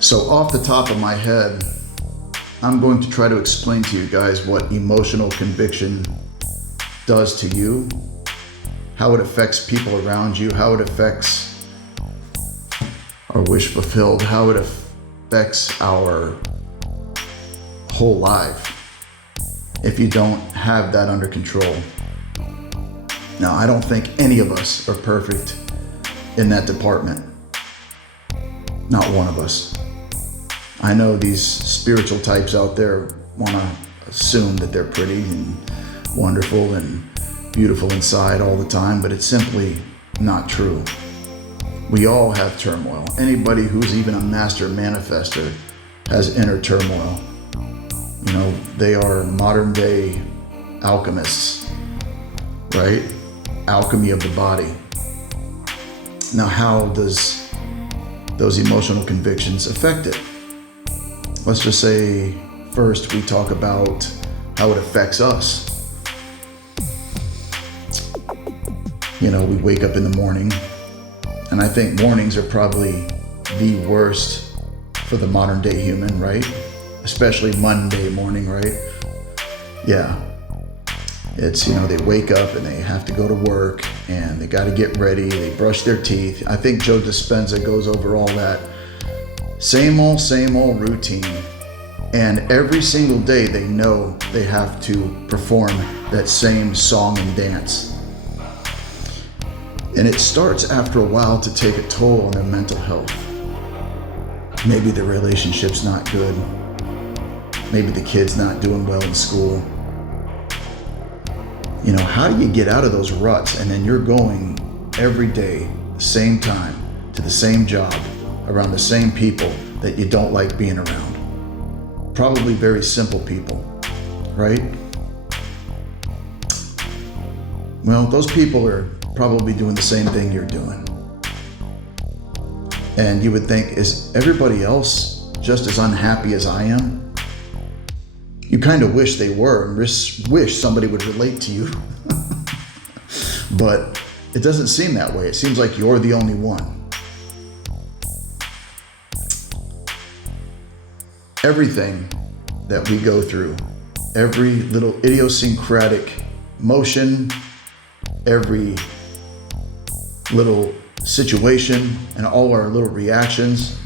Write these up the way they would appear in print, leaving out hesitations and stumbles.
So off the top of my head, I'm going to try to explain to you guys what emotional conviction does to you, how it affects people around you, how it affects our wish fulfilled, how it affects our whole life if you don't have that under control. Now, I don't think any of us are perfect in that department. Not one of us. I know these spiritual types out there want to assume that they're pretty and wonderful and beautiful inside all the time, but it's simply not true. We all have turmoil. Anybody who's even a master manifester has inner turmoil. You know, they are modern day alchemists, right? Alchemy of the body. Now, how does those emotional convictions affect it? Let's just say first we talk about how it affects us. You know, we wake up in the morning, and I think mornings are probably the worst for the modern day human, right? Especially Monday morning, right? Yeah. It's, you know, they wake up and they have to go to work and they got to get ready. They brush their teeth. I think Joe Dispenza goes over all that. Same old routine. And every single day they know they have to perform that same song and dance. And it starts after a while to take a toll on their mental health. Maybe the relationship's not good. Maybe the kid's not doing well in school. You know, how do you get out of those ruts and then you're going every day, the same time, to the same job, around the same people that you don't like being around? Probably very simple people, right? Well, those people are probably doing the same thing you're doing. And you would think, is everybody else just as unhappy as I am? You kind of wish they were and wish somebody would relate to you. But it doesn't seem that way. It seems like you're the only one. Everything that we go through, every little idiosyncratic motion, every little situation, and all our little reactions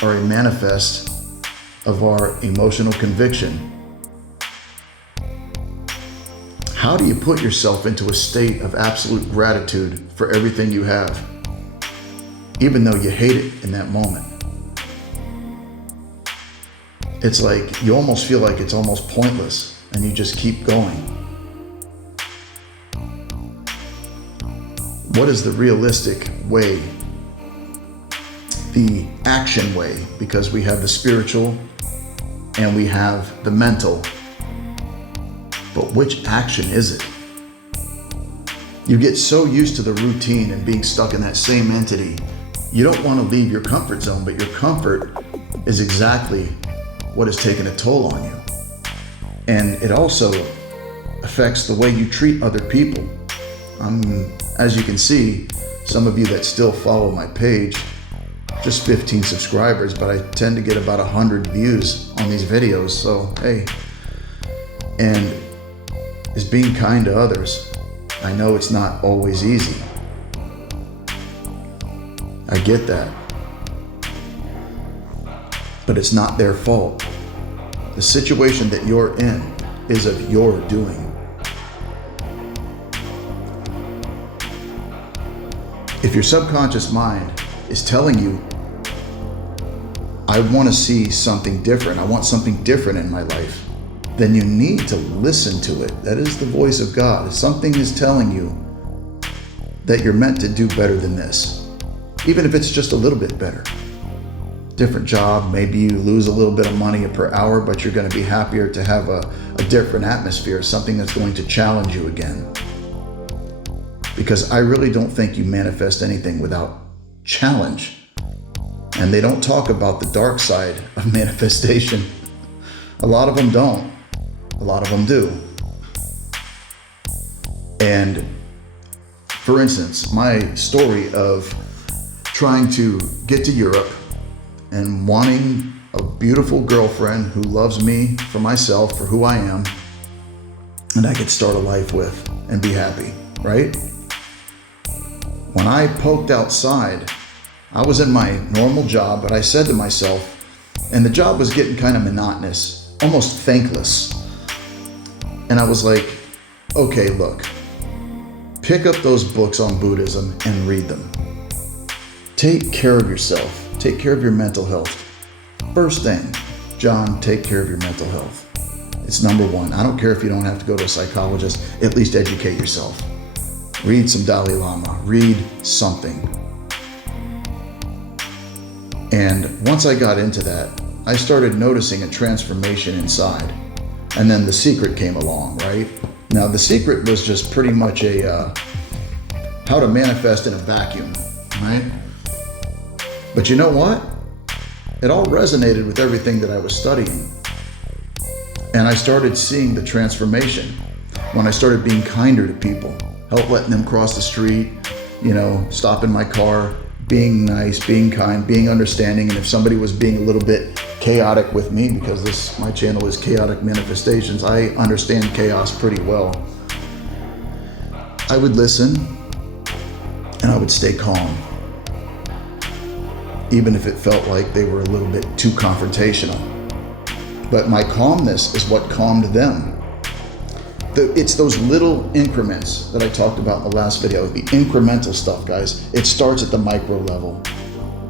are a manifest of our emotional conviction. How do you put yourself into a state of absolute gratitude for everything you have, even though you hate it in that moment? It's like you almost feel like it's almost pointless and you just keep going. What is the realistic way? The action way, because we have the spiritual and we have the mental. But which action is it? You get so used to the routine and being stuck in that same entity, you don't want to leave your comfort zone, but your comfort is exactly what is taking a toll on you. And it also affects the way you treat other people. As you can see, some of you that still follow my page, just 15 subscribers, but I tend to get about 100 views on these videos, so hey. And is being kind to others. I know it's not always easy. I get that. But it's not their fault. The situation that you're in is of your doing. If your subconscious mind is telling you, I want to see something different, I want something different in my life, then you need to listen to it. That is the voice of God. If something is telling you that you're meant to do better than this, even if it's just a little bit better. Different job, maybe you lose a little bit of money per hour, but you're going to be happier to have a different atmosphere, something that's going to challenge you again. Because I really don't think you manifest anything without challenge. And they don't talk about the dark side of manifestation. A lot of them don't. A lot of them do. And for instance, my story of trying to get to Europe and wanting a beautiful girlfriend who loves me for myself, for who I am, and I could start a life with and be happy, right? When I poked outside, I was in my normal job, but I said to myself, and the job was getting kind of monotonous, almost thankless. And I was like, okay, look, pick up those books on Buddhism and read them. Take care of yourself. Take care of your mental health. First thing, John, take care of your mental health. It's number one. I don't care if you don't have to go to a psychologist, at least educate yourself. Read some Dalai Lama, read something. And once I got into that, I started noticing a transformation inside. And then The Secret came along, right? Now, The Secret was just pretty much a how to manifest in a vacuum, right? But you know what? It all resonated with everything that I was studying. And I started seeing the transformation when I started being kinder to people, help letting them cross the street, stop in my car, being nice, being kind, being understanding. And if somebody was being a little bit chaotic with me, because my channel is Chaotic Manifestations, I understand chaos pretty well. I would listen and I would stay calm, even if it felt like they were a little bit too confrontational. But my calmness is what calmed them. It's those little increments that I talked about in the last video, the incremental stuff, guys. It starts at the micro level,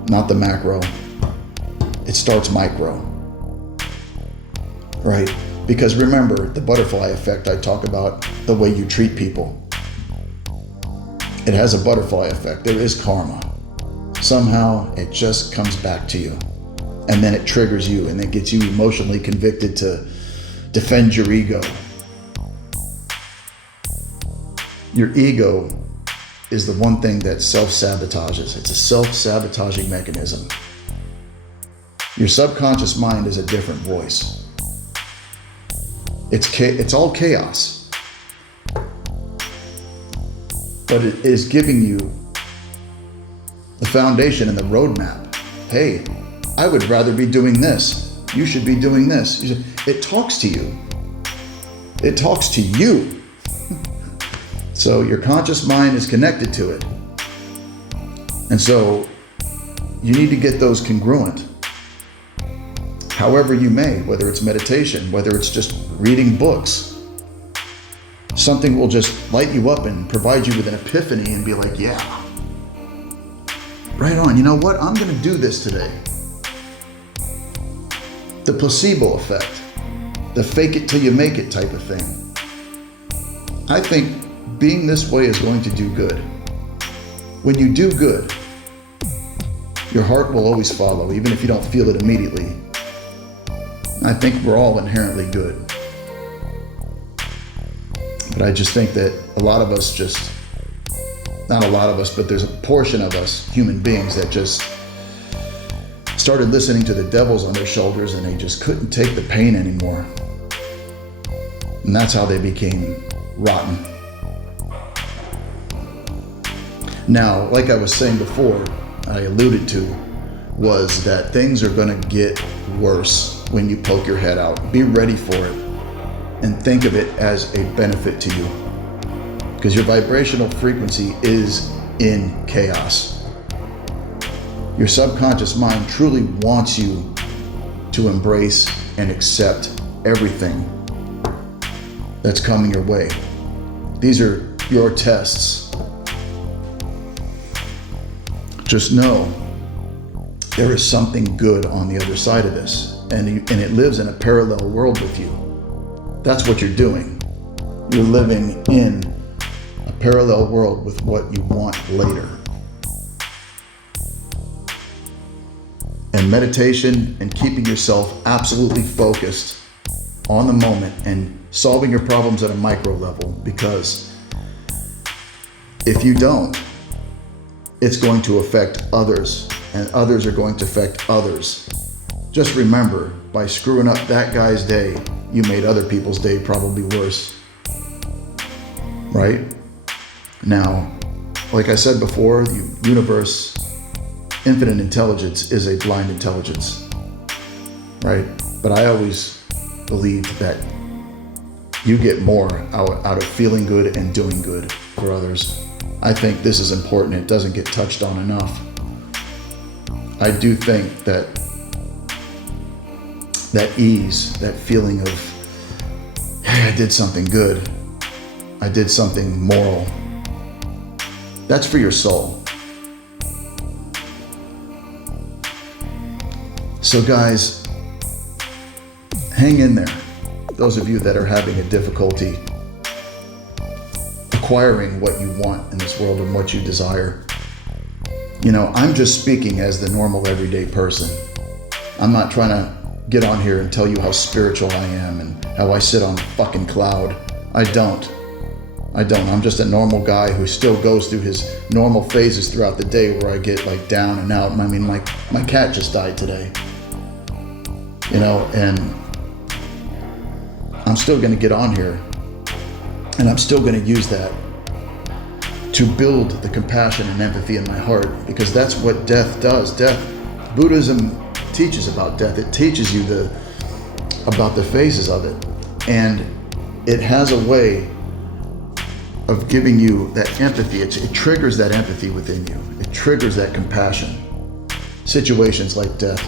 not the macro. It starts micro, right? Because remember, the butterfly effect, I talk about the way you treat people. It has a butterfly effect. There is karma. Somehow it just comes back to you. And then it triggers you and then gets you emotionally convicted to defend your ego. Your ego is the one thing that self-sabotages. It's a self-sabotaging mechanism. Your subconscious mind is a different voice. It's all chaos. But it is giving you the foundation and the roadmap. Hey, I would rather be doing this. You should be doing this. It talks to you. It talks to you. So your conscious mind is connected to it. And so you need to get those congruent. However you may, whether it's meditation, whether it's just reading books, something will just light you up and provide you with an epiphany and be like, yeah, right on. You know what? I'm going to do this today. The placebo effect, the fake it till you make it type of thing. I think being this way is going to do good. When you do good, your heart will always follow, even if you don't feel it immediately. I think we're all inherently good. But I just think that a lot of us not a lot of us, but there's a portion of us, human beings, that just started listening to the devils on their shoulders and they just couldn't take the pain anymore. And that's how they became rotten. Now, like I was saying before, I alluded to, was that things are going to get worse when you poke your head out. Be ready for it and think of it as a benefit to you, because your vibrational frequency is in chaos. Your subconscious mind truly wants you to embrace and accept everything that's coming your way. These are your tests. Just know there is something good on the other side of this, and it lives in a parallel world with you. That's what you're doing. You're living in a parallel world with what you want later. And meditation and keeping yourself absolutely focused on the moment and solving your problems at a micro level, because if you don't, it's going to affect others, and others are going to affect others. Just remember, by screwing up that guy's day, you made other people's day probably worse. Right? Now, like I said before, the universe infinite intelligence is a blind intelligence, right? But I always believed that you get more out of feeling good and doing good for others. I think this is important. It doesn't get touched on enough. I do think that ease, that feeling of, hey, I did something good, I did something moral, that's for your soul. So guys, hang in there. Those of you that are having a difficulty acquiring what you want in this world and what you desire. You know, I'm just speaking as the normal everyday person. I'm not trying to get on here and tell you how spiritual I am and how I sit on a fucking cloud. I don't. I'm just a normal guy who still goes through his normal phases throughout the day where I get like down and out. I mean, my cat just died today. You know, and I'm still going to get on here and I'm still going to use that to build the compassion and empathy in my heart, because that's what death does. Buddhism teaches about death. It teaches you about the phases of it. And it has a way of giving you that empathy. It triggers that empathy within you. It triggers that compassion. Situations like death,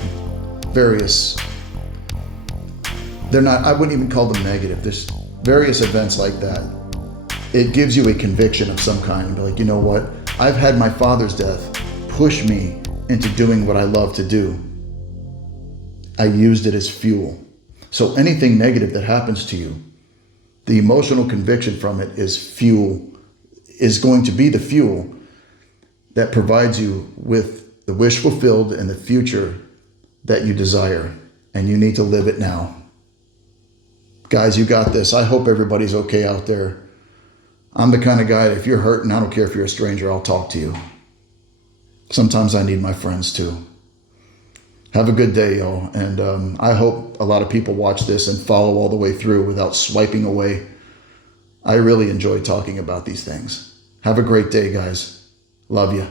I wouldn't even call them negative. There's various events like that. It gives you a conviction of some kind. And be like, you know what? I've had my father's death push me into doing what I love to do. I used it as fuel. So anything negative that happens to you, the emotional conviction from it is going to be the fuel that provides you with the wish fulfilled and the future that you desire. And you need to live it now. Guys, you got this. I hope everybody's okay out there. I'm the kind of guy that if you're hurting, I don't care if you're a stranger, I'll talk to you. Sometimes I need my friends too. Have a good day, y'all. And I hope a lot of people watch this and follow all the way through without swiping away. I really enjoy talking about these things. Have a great day, guys. Love you.